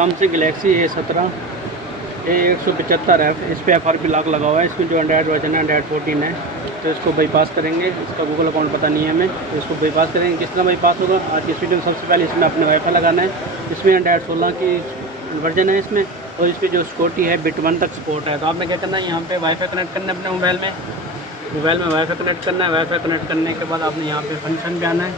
Samsung Galaxy A17 A175 है। इस पर FRP लॉक लगा हुआ है। इसमें जो एंड्रॉयड वर्जन है एंड्रॉयड 14 है। तो इसको बाईपास करेंगे। इसका गूगल अकाउंट पता नहीं है हमें, तो इसको बाईपास करेंगे। किस तरह बाईपास होगा आज की इस वीडियो में सबसे पहले इसमें अपने वाईफाई लगाना है। इसमें एंड्रॉयड 16 की वर्जन है इसमें, और इस पर जो सिक्योरिटी है बिट 1 तक सपोर्ट है। तो आपने क्या करना है, यहाँ पे वाईफाई कनेक्ट करना है अपने मोबाइल में वाईफाई कनेक्ट करना है। वाईफाई कनेक्ट करने के बाद आपने यहाँ पे फंक्शन पे आना है।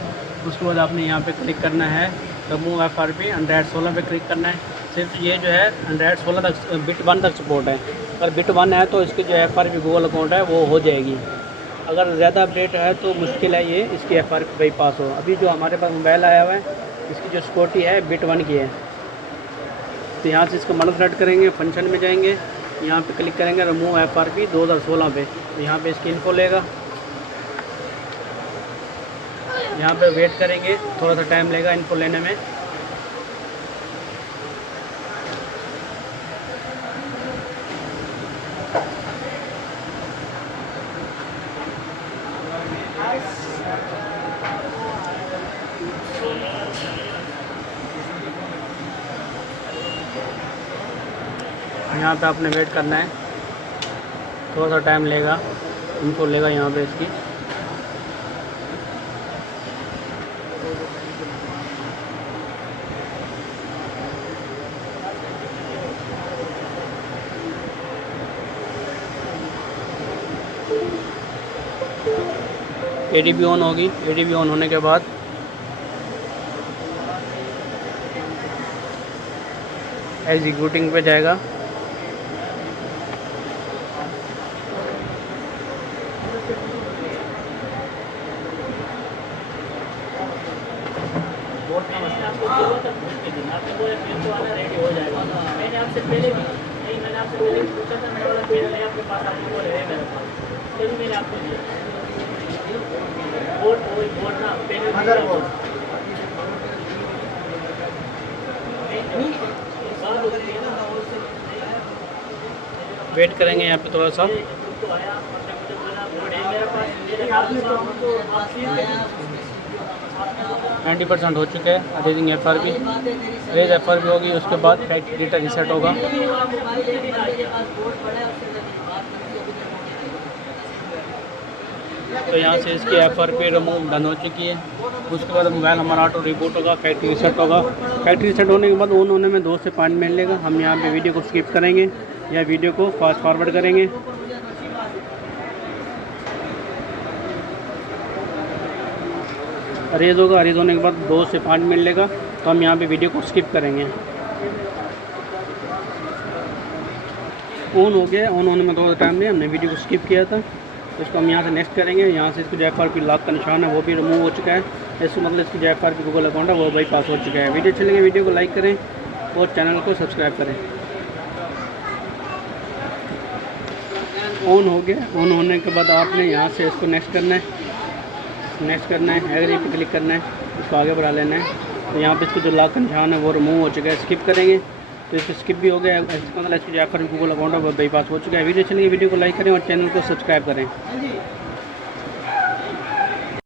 उसके बाद आपने यहाँ पे क्लिक करना है रिमूव FRP एंड्रॉयड 16 पे क्लिक करना है। सिर्फ ये जो है एंड्रॉयड 16 तक बिट 1 तक सपोर्ट है। अगर बिट 1 है तो इसकी जो FRP गूगल अकाउंट है वो हो जाएगी। अगर ज़्यादा अपडेट है तो मुश्किल है ये इसकी FRP बाईपास हो। अभी जो हमारे पास मोबाइल आया हुआ है इसकी जो सिक्योरिटी है बिट 1 की है। तो यहाँ से इसको मॉडल सेलेक्ट करेंगे, फंक्शन में जाएंगे, यहाँ पे क्लिक करेंगे रिमूव FRP 2016 पे। तो यहाँ पे इसकी इन्फो लेगा, यहाँ पे वेट करेंगे, थोड़ा सा टाइम लेगा इन्फो लेने में। यहाँ पे आपने वेट करना है, थोड़ा सा टाइम लेगा, इनको लेगा यहाँ पे इसकी। ADB ऑन होगी। ADB ऑन होने के बाद एग्जीक्यूटिंग पे जाएगा। रेडी हो जाएगा। मैंने आपसे पहले भी पूछा था, मेरा वाला पेन है आपके पास, आपको बोल रहे हैं मेरे पास, तो मैंने आपको दिया बोर्ड ना पेन मदरबोर्ड। वेट करेंगे यहाँ पे थोड़ा सा। 90% हो चुके हैं। अरेजिंग FRP रेज FRP होगी, उसके बाद डेटा रीसेट होगा। तो यहाँ से इसकी FRP रिमूव डन हो चुकी है। उसके बाद मोबाइल हमारा ऑटो रिबूट होगा, फैक्ट्री रीसेट होगा। फैक्ट्री रीसेट होने के बाद ऑन होने में 2 से 5 मिनट लेगा। हम यहाँ पे वीडियो को स्किप करेंगे या वीडियो को फास्ट फॉरवर्ड करेंगे। अरेज होगा, अरेज होने के बाद 2 से 5 मिनट लेगा। तो हम यहाँ पे वीडियो को स्किप करेंगे। ऑन हो गया, ऑन होने में थोड़ा टाइम नहीं, हमने वीडियो को स्किप किया था। इसको हम यहाँ से नेक्स्ट करेंगे। यहाँ से इसको जो FRP लॉक का निशान है वो भी रिमूव हो चुका है। इसको मतलब इसकी जो FRP गूगल अकाउंट है वो बाईपास हो चुका है। वीडियो चलेंगे, वीडियो को लाइक करें और चैनल को सब्सक्राइब करें। ऑन हो गया, ऑन होने के बाद आपने यहाँ से इसको नेक्स्ट करना है, एग्री पे क्लिक करना है, इसको आगे बढ़ा लेना है। तो यहाँ पे इसको जो लॉक का निशान है वो रिमूव हो चुका है। स्किप करेंगे तो इसको स्किप भी हो गया। इसका मतलब इसकी जो FRP गूगल अकाउंट है वो बाईपास हो चुका है। वीडियो चलेंगे, वीडियो को लाइक करें और चैनल को सब्सक्राइब करें।